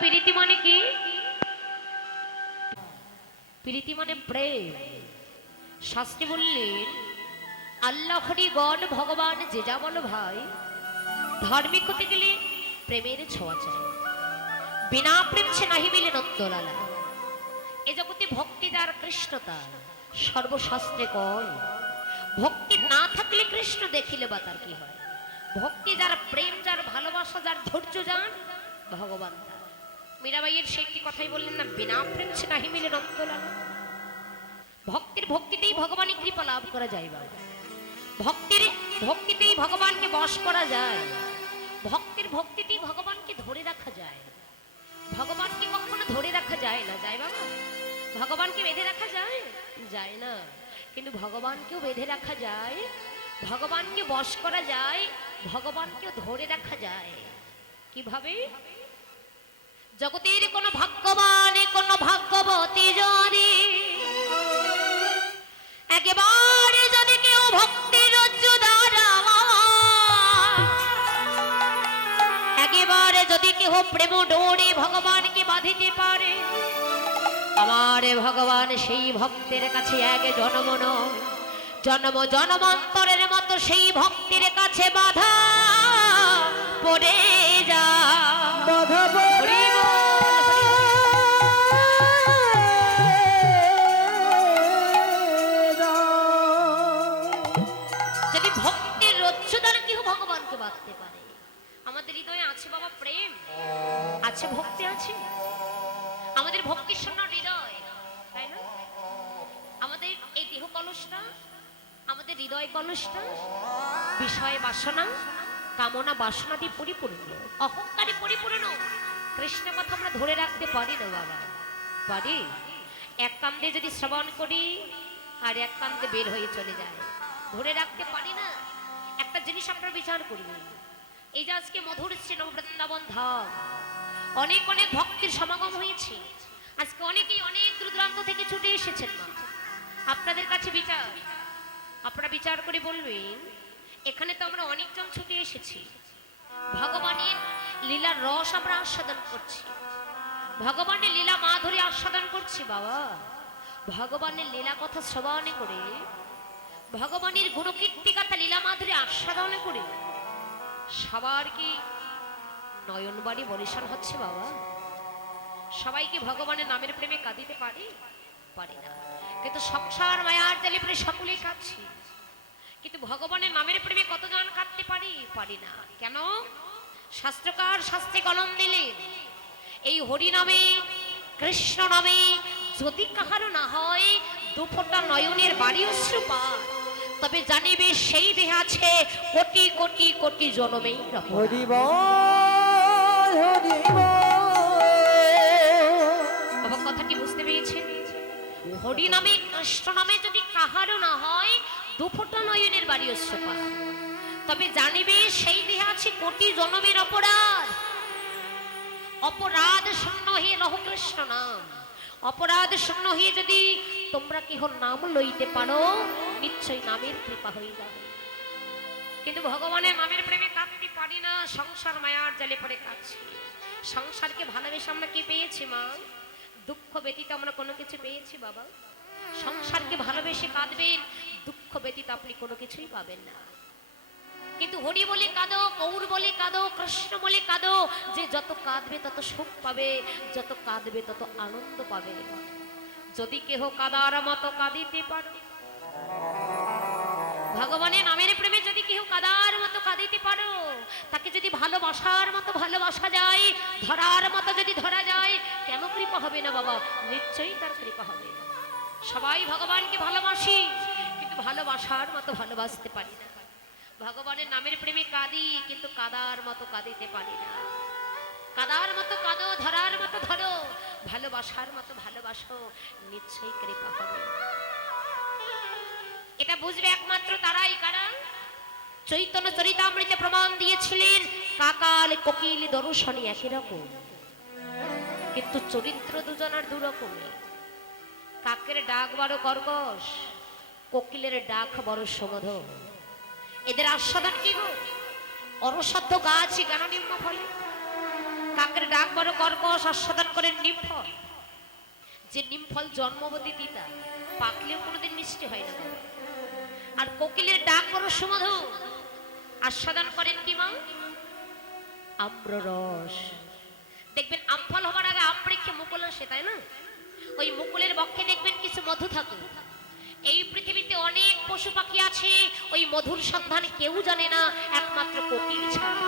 প্রীতি মানে কি? প্রীতি মানে প্রেম। শাস্ত্রী বললেন আল্লাহ হরি গড ভগবান যে যা বলো ভাই, ধার্মিক হতে গেলে প্রেমের ছোঁয়া চাই। বিনা প্রেম সে নাহি মিলে নন্দলালা। এ জগতে ভক্তি যার কৃষ্ণ তার, সর্বশাস্ত্রে কয় ভক্তি না থাকলে কৃষ্ণ দেখিলে বা তার কি হয়। ভক্তি যার, প্রেম যার, ভালোবাসা যার, ধৈর্য যার, ভগবান তার। মীরাবাইয়ের সে একটি কথাই বললেন না, বিনা প্রেম সে নাহি মিলে নন্দলালা। ভক্তিতেই ভগবানের কৃপা লাভ করা যায় বাবা। ভক্তিতেই ভগবানকে বশ করা যায়। ভক্তিতেই ভগবানকে ধরে রাখা যায়। ভগবানকে কখনো ধরে রাখা যায় না, যায় বাবা? ভগবানকে বেঁধে রাখা যায়? যায় না। কিন্তু ভগবানকেও বেঁধে রাখা যায়, ভগবানকে বশ করা যায়, ভগবানকেও ধরে রাখা যায়। কিভাবে? জগতের কোন ভাগ্যবান, কোন ভাগ্যবতী যদি একেবারে যদি কেউ ভক্তির রজ্জু দ্বারা, একেবারে যদি কেউ প্রেম ডোরে ভগবানকে বাঁধিতে পারে, আমার ভগবান সেই ভক্তের কাছে এক জন্ম নয়, জন্ম জন্মান্তরের মতো সেই ভক্তির কাছে বাধা পড়ে যায়। যদি ভক্তির রজ্জু দ্বারা কেউ ভগবানকে বাঁধতে পারে, আমাদের হৃদয়ে আছে বাবা প্রেম, আছে ভক্তি, আছে আমাদের ভক্তির শূন্য হৃদয়, তাই না? আমাদের এই দেহ কলসটা, আমাদের হৃদয় কলসটা বিষয় বাসনা, কামনা বাসনা দিয়ে পরিপূর্ণ, অহংকারে পরিপূর্ণ। কৃষ্ণ কথা আমরা ধরে রাখতে পারি না বাবা। পারি? এক কান্দে যদি শ্রবণ করি আর এক কান্দে বের হয়ে চলে যায়, ধরে রাখতে পারি না। একটা জিনিস আপনারা বিচার করবেন, এই যে আজকে মধুর শ্রী বৃন্দাবন ধাম, অনেক অনেক ভক্তের সমাগম হয়েছে। আজকে অনেকেই অনেক দূর দূরান্ত থেকে ছুটে এসেছেন মা। আপনাদের কাছে বিচার, আপনারা বিচার করে বলবেন, এখানে তো আমরা অনেকজন ছুটে এসেছি, ভগবানের লীলার রস আমরা আস্বাদন করছি, ভগবানের লীলা মাধুরী আস্বাদন করছি বাবা। ভগবানের লীলা কথা শ্রবণ করে, ভগবানের গুণকীর্তি কথা লীলা মাধুরী আস্বাদন করে সবার কি নয়ন বাড়ি বরিশান হচ্ছে বাবা? সবাইকে ভগবানের নামের প্রেমে কাঁদিতে পারে? পারি না। কিন্তু সংসার মায়ার জালে প্রেমে সকলেই কাঁদছি, কিন্তু ভগবানের নামের প্রেমে কতজন কাঁদতে পারি? পারি না। কেন? শাস্ত্রকার শাস্ত্রে কলম দিলেন, এই হরি নামে, কৃষ্ণ নামে যদি কাহারও না হয় দুফোঁটা নয়নের বাড়ি অশ্রুপাত, তবে জানিবে সেই দেহে আছে কোটি কোটি কোটি জনমের অপরাধ। বাবা কথাটি বুঝতে পেরেছেন? হরি নামে, কৃষ্ণ নামে যদি কাহারও না হয় দুফোঁটা নয়নের বাড়ি অশ্রুপাত, তবে জানিবে সেই দেহে আছে কোটি জনমের অপরাধ। অপরাধ শূন্য হয়ে রহ কৃষ্ণ নাম। অপরাধ শূন্য হয়ে যদি তোমরা কেহ নাম লইতে পারো, নিশ্চয়ই নামের কৃপা হয়ে যাবে। কিন্তু ভগবানের নামের প্রেমে কাঁদতে পারি না, সংসার মায়ার জালে পড়ে কাঁদছি। সংসারকে ভালোবেসে আমরা কি পেয়েছি মা? দুঃখ ব্যতীত আমরা কোনো কিছু পেয়েছি বাবা? সংসারকে ভালোবেসে কাঁদবেন, দুঃখ ব্যতীত আপনি কোনো কিছুই পাবেন না। কিন্তু হরি বলে কাঁদো, গৌর বলে কাঁদো, কৃষ্ণ বলে কাঁদো, যে যত কাঁদবে তত সুখ পাবে, যত কাঁদবে তত আনন্দ পাবে। যদি কেহ কাঁদার মতো কাঁদিতে পারো, ভগবানের নামের প্রেমে যদি কেহ কাঁদার মতো কাঁদিতে পারো, তাকে যদি ভালোবাসার মতো ভালোবাসা যায়, ধরার মতো যদি ধরা যায়, কেন কৃপা হবে না বাবা? নিশ্চয়ই তার কৃপা হবে। সবাই ভগবানকে ভালোবাসি, কিন্তু ভালোবাসার মতো ভালোবাসতে পারি না। ভগবানের নামের প্রেমে কাঁদি, কিন্তু কাদার মতো কাঁদিতে পারি না। কাদার মতো কাঁদো, ধরার মতো ধরো, ভালোবাসার মতো ভালোবাসো, নিশ্চয়ই কৃপা হবে। এটা বুঝবে একমাত্র তারাই কারা চৈতন্য চরিতামৃতে প্রমাণ দিয়েছিলেন, কাকাল কোকিল দর্শনী একই রকম, কিন্তু চরিত্র দুজনের দুরকমই। কাকের ডাক বড় কর্কশ, কোকিলের ডাক বড় সুমধুর। এদের আস্বাদন কি গো? অরসাধ্য গাছ জ্ঞান নিম্ন ফলে। কাকের ডাক বড় কর্কশ, আস্বাদন করে নিমফল। যে নিমফল জন্মবতী তিতা, পাকলেও কোনোদিন মিষ্টি হয় না। আর কোকিলের ডাক বড় সুমধুর, আস্বাদন করেন কি মা? আম্ররস। দেখবেন আমফল হবার আগে আম বৃক্ষে মুকুল আসে, তাই না? ওই মুকুলের বক্ষে দেখবেন কিছু মধু থাকে। এই পৃথিবীতে অনেক পশু পাখি আছে, ওই মধুর সন্ধান কেউ জানে না, একমাত্র কোকিল ছাড়া।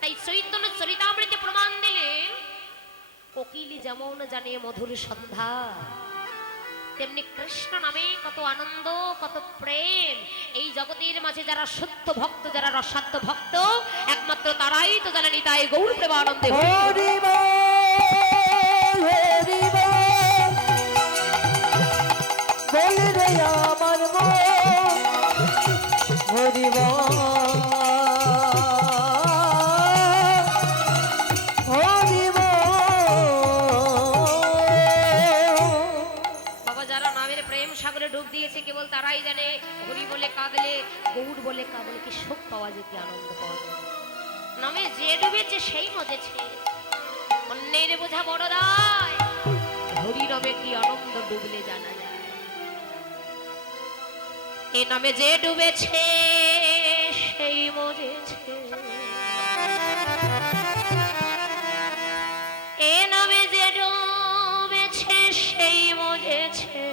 তাই চৈতন্য চরিতামৃতে প্রমাণ দিলেন, কোকিল যেমন জানে মধুর সন্ধান, তেমনি কৃষ্ণ নামে কত আনন্দ, কত প্রেম। এই জগতের মাঝে যারা সত্য ভক্ত, যারা রসাত্ম ভক্ত, একমাত্র তারাই তো জানেন তাই গৌর প্রেমানন্দে। হরি বল, হরি বল, বল রে আমার মন, হরি বল, হরি বল। বাবা, যারা নামের প্রেম সাগরে ডুব দিয়েছে কেবল তারাই জানে, হরি বলে কাঁদলে, গৌর বলে কাঁদলে কি সুখ পাওয়া যায়, কি আনন্দ পাওয়া যায়। নামে যে ডুবেছে সেই মজেছে, অন্যের বোঝা বড় দায়, হরি নামে কি আনন্দ ডুবলে জানা যায়। এ নামে যে ডুবেছে সেই মজেছে, এ নামে যে ডুবেছে সেই মজেছে,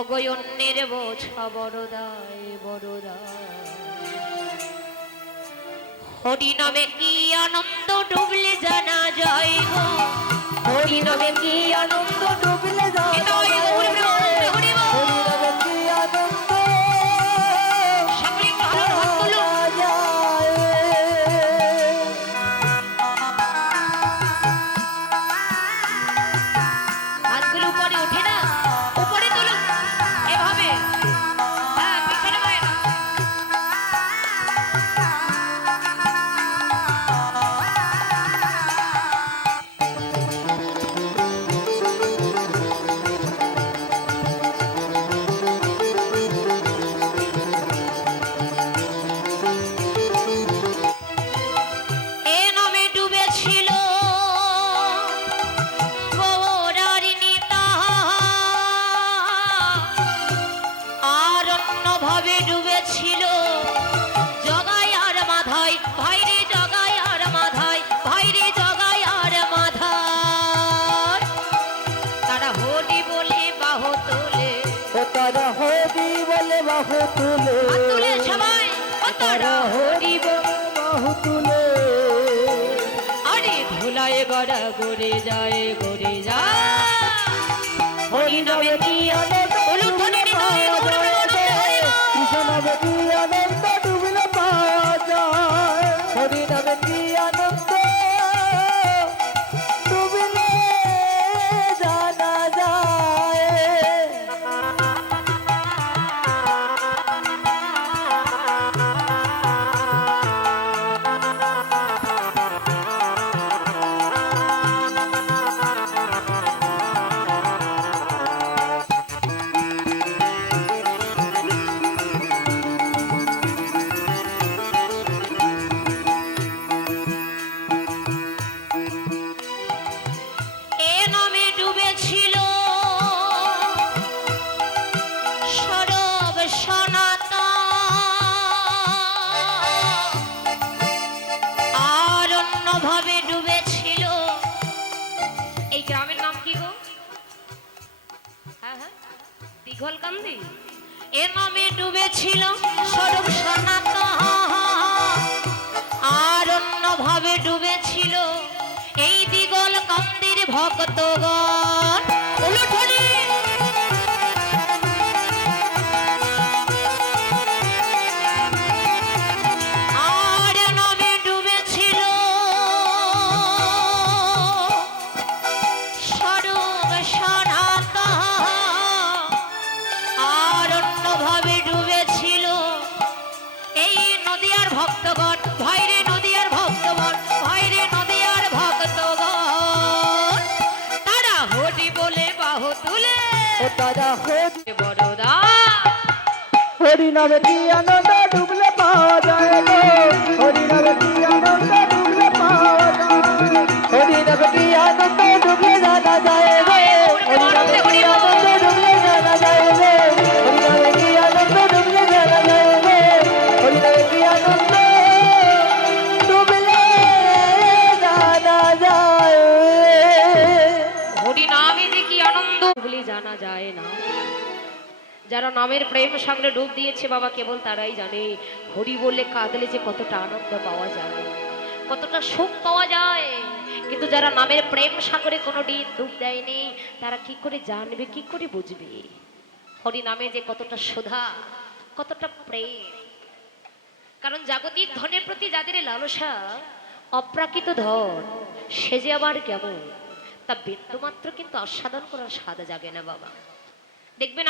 অগয় অন্যের বোঝা বড় দায়, বড় দায়। হরি নামে কি আনন্দ ডুবলে জানা যায় গো, হরি নামে কি আনন্দ ডুবলে যায়, হরি বল, হরি বল। হরি নামে কি আনন্দ সকলে একটু হাত তুলুন। যায়। হাতগুলো উপরে ওঠে না, উপরে তুলুন এভাবে, হ্যাঁ পিছনে যায় না। এ নামে ডুবেছিল গৌরারিণী তাহা, আর অন্যভাবে ডুবেছিল জগাই আর মাধাই, ভাইরে জগাই আর মাধাই, ভাইরে জগাই আর মাধাই। তারা হরি বলে বাহ তোলে, ও তারা হরি বলে বাহু তুলে, হাত তুলে সবাই, ও তারা হরি বলে, বাহু তুলে। আরে ধুলায় গড়া গড়ে যায়, গড়ে যায়। হরি নামে কি আনন্দ, বলুন ধ্বনি নিতাই গৌর প্রেমানন্দে হরি বল। কৃষ্ণ নামে কি আনন্দ ডুবলে পাওয়া যায়, হরি নামে কি আনন্দ ডুবলে জানা যায়। এ নামে ডুবেছিল সরব সনাতন, আর অন্যভাবে ডুবেছিল, এই গ্রামের নাম কি গো? হ্যাঁ হ্যাঁ, দীঘলকান্দি। এ নামে ডুবেছিল সরব সনাতন, আর অন্যভাবে ডুবেছিল এই দিগল কান্দির ভক্তগণ। উলুধ্বনি। আর নামে ডুবেছিল স্বরূপ সনাতন, আর অন্যভাবে ডুবেছিল এই নদিয়ার ভক্তগণ, ভাইরে নদিয়ার ভক্তগণ, ভাইরে নদিয়ার ভক্তগণ। তারা হরি বলে বাহু তুলে, ও তারা হরি বড়দা। হরি নামে কি আনন্দ ডুবলে পাওয়া যায় গো, যারা নামের প্রেম সাগরে ডুব দিয়েছে বাবা কেবল তারাই জানে হরি বলে কাঁদলে যে কতটা আনন্দ পাওয়া যায়, কতটা সুখ পাওয়া যায়। কিন্তু যারা নামের প্রেম সাগরে কোনো দিন ডুব দেয়নি তারা কি করে জানবে, কি করে বুঝবে হরি নামে যে কতটা সুধা, কতটা প্রেম। কারণ জাগতিক ধনের প্রতি যাদের লালসা, অপ্রাকৃত ধন সে যে আবার কেমন তা বিন্দুমাত্র কিন্তু আস্বাদন করার স্বাদ জাগে না বাবা। দেখবেন